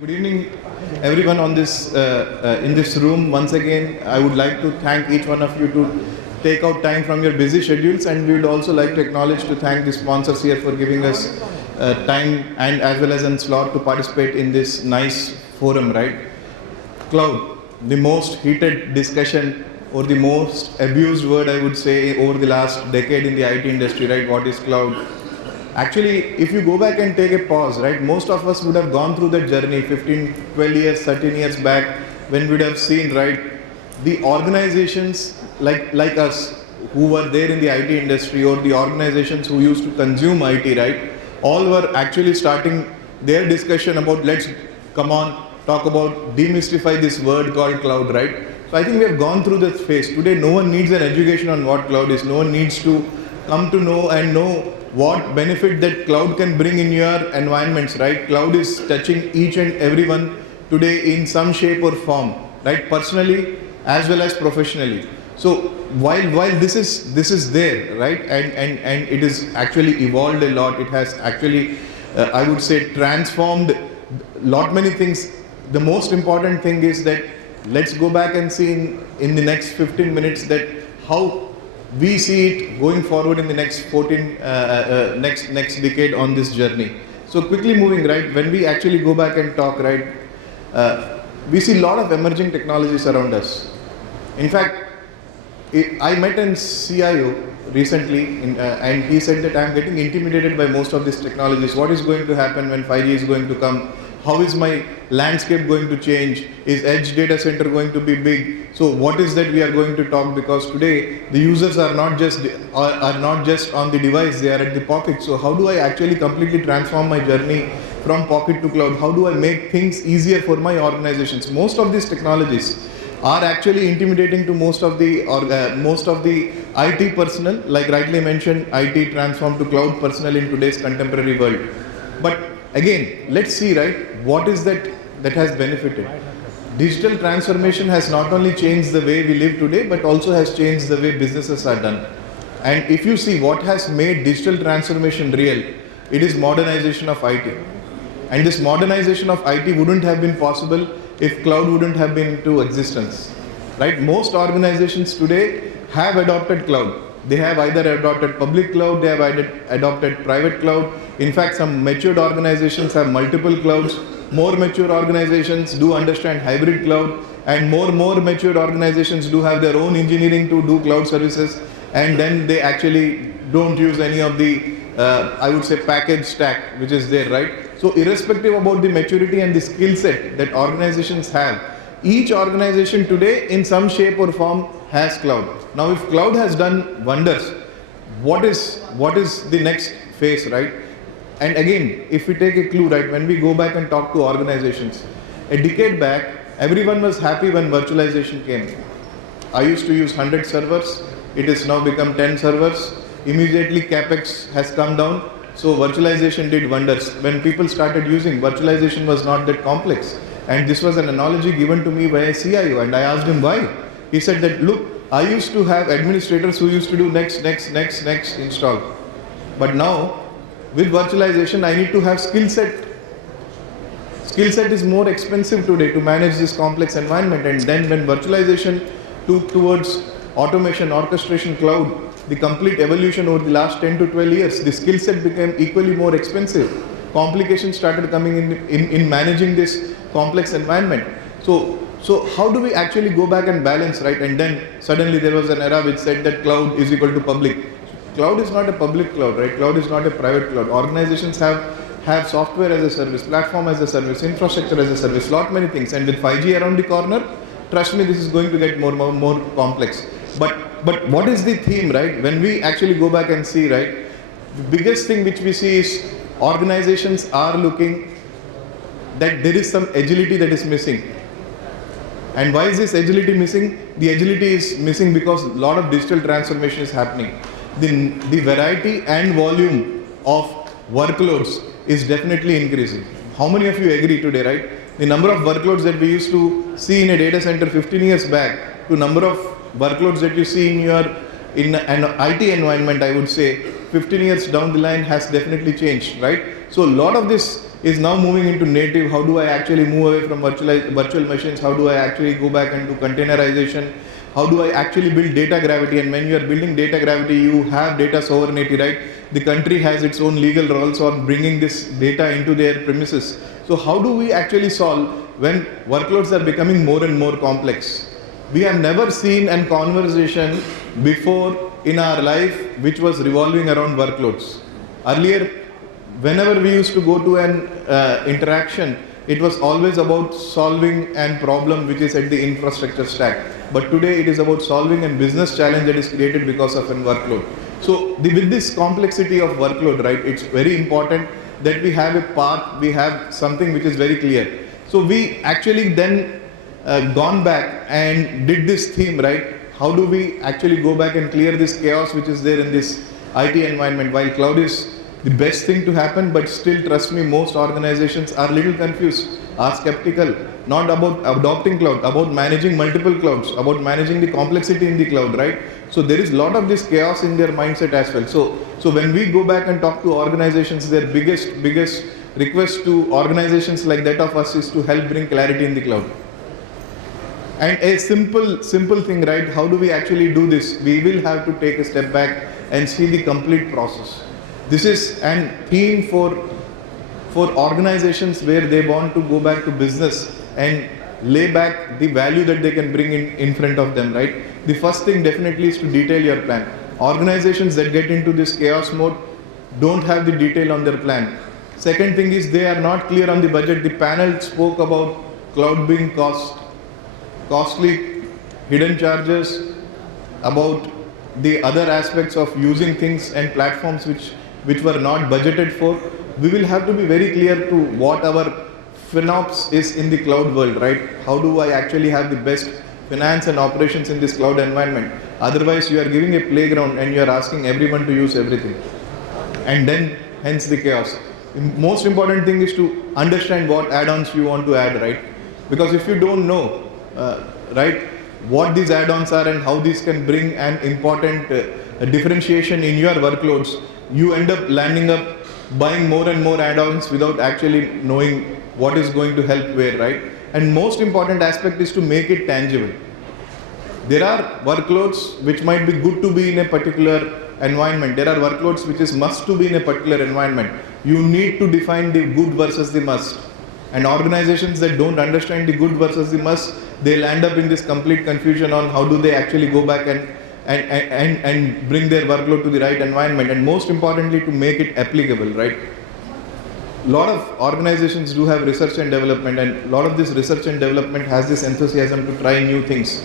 Good evening, everyone on this in this room. Once again, I would like to thank each one of you to take out time from your busy schedules, and we would also like to acknowledge to thank the sponsors here for giving us time and as well as a slot to participate in this nice forum. Right, cloud, the most heated discussion or the most abused word I would say over the last decade in the IT industry. Right, what is cloud? Actually, if you go back and take a pause, right, most of us would have gone through that journey 15, 12 years, 13 years back when we would have seen, right, the organizations like us who were there in the IT industry or the organizations who used to consume IT, right, all were actually starting their discussion about let's come on, talk about demystify this word called cloud, right? So I think we have gone through this phase. Today, no one needs an education on what cloud is. No one needs to come to know and know what benefit that cloud can bring in your environments, right? Cloud is touching each and everyone today in some shape or form, right? Personally as well as professionally. So while this is there, right? And it is actually evolved a lot. It has actually, I would say, transformed lot many things. The most important thing is that let's go back and see in the next 15 minutes that how we see it going forward in the next next decade on this journey. So quickly moving, right, when we actually go back and talk, right, we see a lot of emerging technologies around us. In fact, I met a CIO recently and he said that I'm getting intimidated by most of these technologies. What is going to happen when 5G is going to come? How is my landscape going to change? Is edge data center going to be big? So what is that we are going to talk, because today the users are not just on the device, they are at the pocket. So how do I actually completely transform my journey from pocket to cloud? How do I make things easier for my organizations? Most of these technologies are actually intimidating to most of the IT personnel, like rightly mentioned, IT transformed to cloud personnel in today's contemporary world. But again, let's see, right, what is that has benefited. Digital transformation has not only changed the way we live today, but also has changed the way businesses are done. And if you see what has made digital transformation real, it is modernization of IT. And this modernization of IT wouldn't have been possible if cloud wouldn't have been into existence. Right? Most organizations today have adopted cloud. They have either adopted public cloud, they have either adopted private cloud. In fact, some matured organizations have multiple clouds. More mature organizations do understand hybrid cloud, and more matured organizations do have their own engineering to do cloud services, and then they actually don't use any of the, I would say, package stack which is there, right? So irrespective about the maturity and the skill set that organizations have, each organization today in some shape or form has cloud. Now if cloud has done wonders, what is the next phase, right? And again, if we take a clue, right, when we go back and talk to organizations, a decade back, everyone was happy when virtualization came. I used to use 100 servers, it has now become 10 servers. Immediately CapEx has come down, so virtualization did wonders. When people started using, virtualization was not that complex. And this was an analogy given to me by a CIO, and I asked him why. He said that, look, I used to have administrators who used to do next install. But now, with virtualization, I need to have skill set. Skill set is more expensive today to manage this complex environment. And then when virtualization took towards automation, orchestration, cloud, the complete evolution over the last 10 to 12 years, the skill set became equally more expensive. Complications started coming in managing this complex environment. So how do we actually go back and balance, right? And then suddenly there was an era which said that cloud is equal to public. Cloud is not a public cloud, right? Cloud is not a private cloud. Organizations have software as a service, platform as a service, infrastructure as a service, lot many things. And with 5G around the corner, trust me, this is going to get more complex. But what is the theme, right? When we actually go back and see, right, the biggest thing which we see is organizations are looking that there is some agility that is missing. And why is this agility missing? The agility is missing because a lot of digital transformation is happening. The variety and volume of workloads is definitely increasing. How many of you agree today, right? The number of workloads that we used to see in a data center 15 years back to number of workloads that you see in an IT environment, I would say, 15 years down the line has definitely changed, right? So a lot of this is now moving into native. How do I actually move away from virtual machines? How do I actually go back and do containerization? How do I actually build data gravity? And when you are building data gravity, you have data sovereignty, right? The country has its own legal rules on bringing this data into their premises. So how do we actually solve when workloads are becoming more and more complex? We have never seen a conversation before in our life which was revolving around workloads. Earlier, whenever we used to go to an interaction, it was always about solving a problem which is at the infrastructure stack. But today it is about solving a business challenge that is created because of a workload. So with this complexity of workload, right, it's very important that we have a path, we have something which is very clear. So we actually then gone back and did this theme, right? How do we actually go back and clear this chaos which is there in this IT environment? While cloud is the best thing to happen, but still, trust me, most organizations are little confused, are skeptical, not about adopting cloud, about managing multiple clouds, about managing the complexity in the cloud, right? So there is a lot of this chaos in their mindset as well. So when we go back and talk to organizations, their biggest request to organizations like that of us is to help bring clarity in the cloud. And a simple thing, right? How do we actually do this? We will have to take a step back and see the complete process. This is an theme for organizations where they want to go back to business and lay back the value that they can bring in front of them, right? The first thing definitely is to detail your plan. Organizations that get into this chaos mode don't have the detail on their plan. Second thing is they are not clear on the budget. The panel spoke about cloud being costly, hidden charges, about the other aspects of using things and platforms which were not budgeted for. We will have to be very clear to what our FinOps is in the cloud world, right? How do I actually have the best finance and operations in this cloud environment? Otherwise, you are giving a playground and you are asking everyone to use everything. And then, hence the chaos. The most important thing is to understand what add-ons you want to add, right? Because if you don't know, right, what these add-ons are and how these can bring an important differentiation in your workloads, you end up landing up buying more and more add-ons without actually knowing what is going to help where, right? And most important aspect is to make it tangible. There are workloads which might be good to be in a particular environment. There are workloads which is must to be in a particular environment. You need to define the good versus the must. And organizations that don't understand the good versus the must, they'll end up in this complete confusion on how do they actually go back and bring their workload to the right environment, and most importantly to make it applicable, right? A lot of organizations do have research and development, and a lot of this research and development has this enthusiasm to try new things,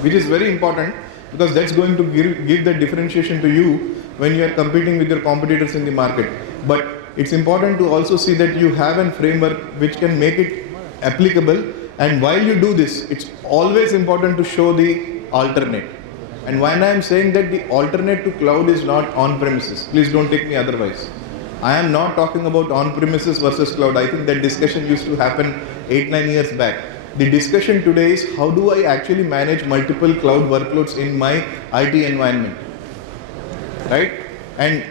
which is very important because that's going to give the differentiation to you when you are competing with your competitors in the market. But it's important to also see that you have a framework which can make it applicable, and while you do this, it's always important to show the alternate. And when I am saying that the alternate to cloud is not on-premises, please don't take me otherwise. I am not talking about on-premises versus cloud. I think that discussion used to happen 8-9 years back. The discussion today is how do I actually manage multiple cloud workloads in my IT environment, right? And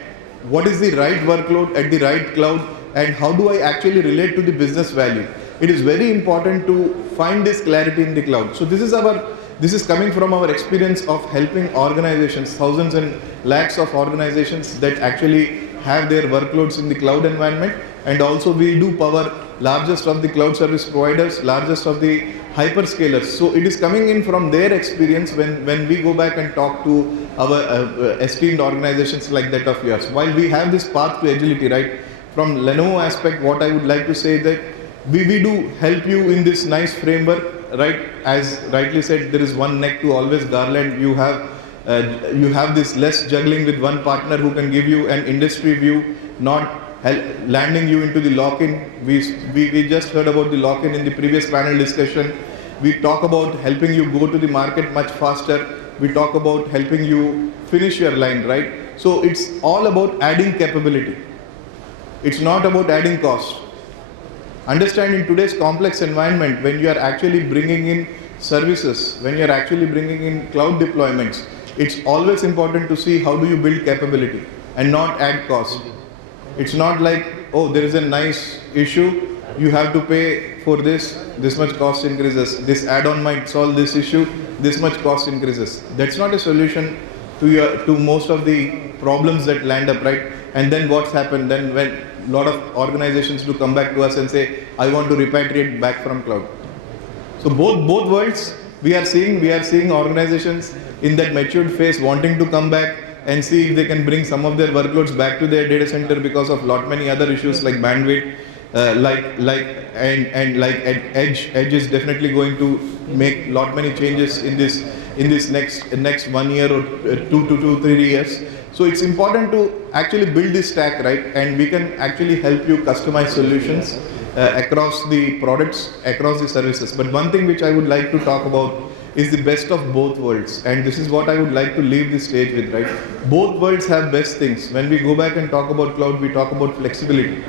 what is the right workload at the right cloud, and how do I actually relate to the business value? It is very important to find this clarity in the cloud. So this is coming from our experience of helping organizations, thousands and lakhs of organizations that actually have their workloads in the cloud environment. And also we do power largest of the cloud service providers, largest of the hyperscalers. So it is coming in from their experience when we go back and talk to our esteemed organizations like that of yours. While we have this path to agility, right? From Lenovo aspect, what I would like to say that we do help you in this nice framework, right? As rightly said, there is one neck to always garland. You have this less juggling with one partner who can give you an industry view, not landing you into the lock-in. We just heard about the lock-in in the previous panel discussion. We talk about helping you go to the market much faster. We talk about helping you finish your line, right? So it's all about adding capability. It's not about adding cost. Understand, in today's complex environment, when you are actually bringing in services, when you are actually bringing in cloud deployments, it's always important to see how do you build capability and not add cost. It's not like, oh, there is a nice issue, you have to pay for this much cost increases. This add-on might solve this issue, this much cost increases. That's not a solution to most of the problems that land up, right? And then what's happened? Then when a lot of organizations do come back to us and say, I want to repatriate back from cloud. So both worlds we are seeing organizations in that matured phase wanting to come back and see if they can bring some of their workloads back to their data center because of lot many other issues like bandwidth, edge is definitely going to make lot many changes in this next 1 year or 3 years. So it's important to actually build this stack, right? And we can actually help you customize solutions across the products, across the services. But one thing which I would like to talk about is the best of both worlds. And this is what I would like to leave this stage with, right? Both worlds have best things. When we go back and talk about cloud, we talk about flexibility.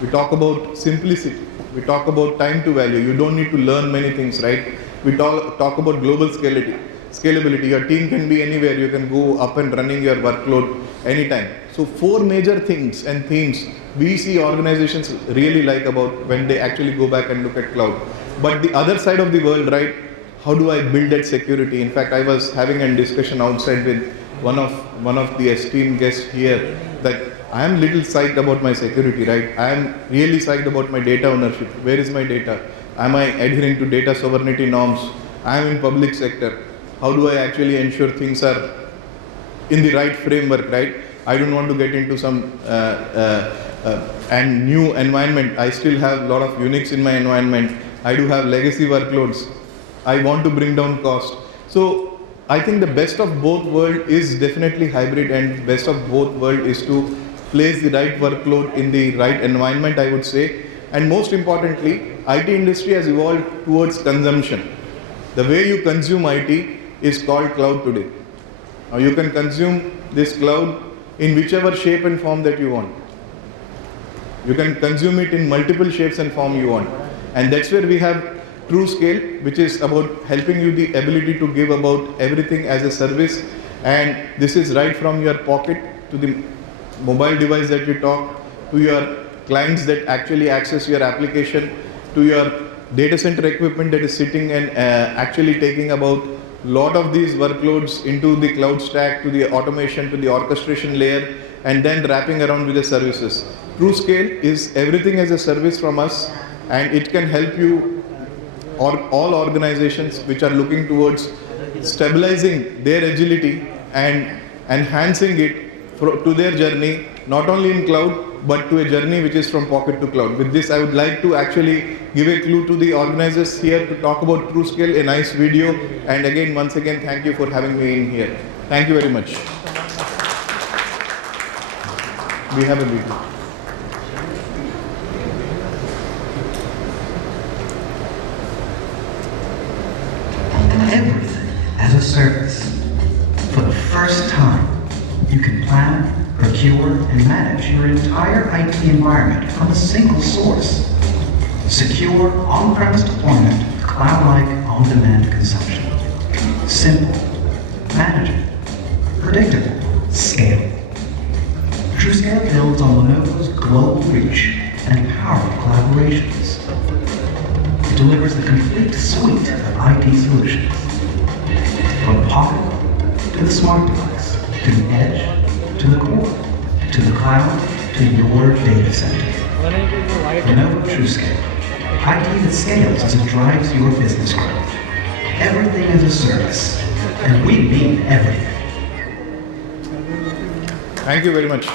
We talk about simplicity. We talk about time to value. You don't need to learn many things, right? We talk about global scalability. Your team can be anywhere. You can go up and running your workload anytime. So 4 major things and themes we see organizations really like about when they actually go back and look at cloud. But the other side of the world, right? How do I build that security? In fact, I was having a discussion outside with one of the esteemed guests here that I am little psyched about my security, right? I am really psyched about my data ownership. Where is my data? Am I adhering to data sovereignty norms? I am in public sector. How do I actually ensure things are in the right framework, right? I don't want to get into some and new environment. I still have a lot of Unix in my environment. I do have legacy workloads. I want to bring down cost. So I think the best of both worlds is definitely hybrid, and best of both worlds is to place the right workload in the right environment, I would say. And most importantly, IT industry has evolved towards consumption. The way you consume IT is called cloud today. Now you can consume this cloud in whichever shape and form that you want. You can consume it in multiple shapes and form you want. And that's where we have TrueScale, which is about helping you the ability to give about everything as a service. And this is right from your pocket to the mobile device that you talk, to your clients that actually access your application, to your data center equipment that is sitting and actually taking about lot of these workloads into the cloud stack, to the automation, to the orchestration layer, and then wrapping around with the services. TrueScale is everything as a service from us, and it can help you or all organizations which are looking towards stabilizing their agility and enhancing it to their journey, not only in cloud, but to a journey which is from pocket to cloud. With this, I would like to actually give a clue to the organizers here to talk about TrueScale, a nice video. And again, once again, thank you for having me in here. Thank you very much. We have a video. Everything as a service. For the first time, you can plan, procure, and manage your entire IT environment from a single source. Secure, on-premise deployment, cloud-like, on-demand consumption. Simple, manageable, predictable, scalable. TrueScale builds on Lenovo's global reach and powerful collaborations. It delivers the complete suite of IT solutions. From the pocket to the smart device, to the edge, to the core, to the cloud, to your data center. Lenovo TrueScale. IT that scales as it drives your business growth. Everything as a service. And we mean everything. Thank you very much.